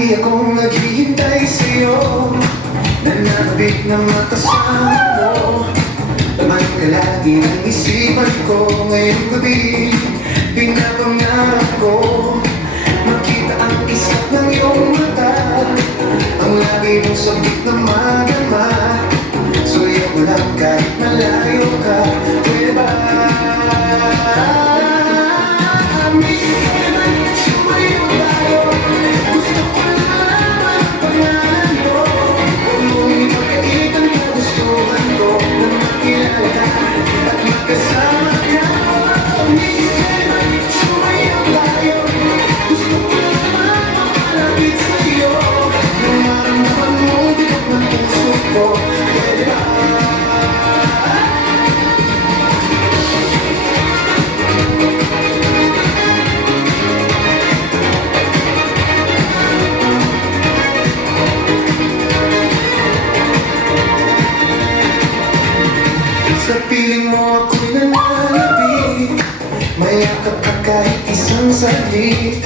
Lagi akong naghihintay sa'yo, nananabik na makasama mo. Laman ka lagi ng isipan ko. Ngayong gabi, pinapangarap ko makita ang isip ng iyong mata, ang lagi mong sabik na madama. Suyo ko lang kahit malayo ka. Pwede ba? Sa piling mo ako'y nananabik, mayakap ka kahit isang saglit.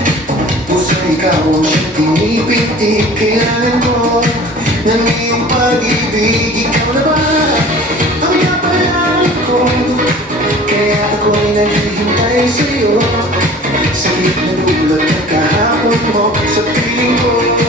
Puso ikaw ang siyang pinipitik. Kailangan ko ng iyong pag-ibig. Ikaw na ba ang kapalaan ko? Kaya ako'y naghihintay sa'yo. Sa na dulot ng kahapon mo. Sa piling ko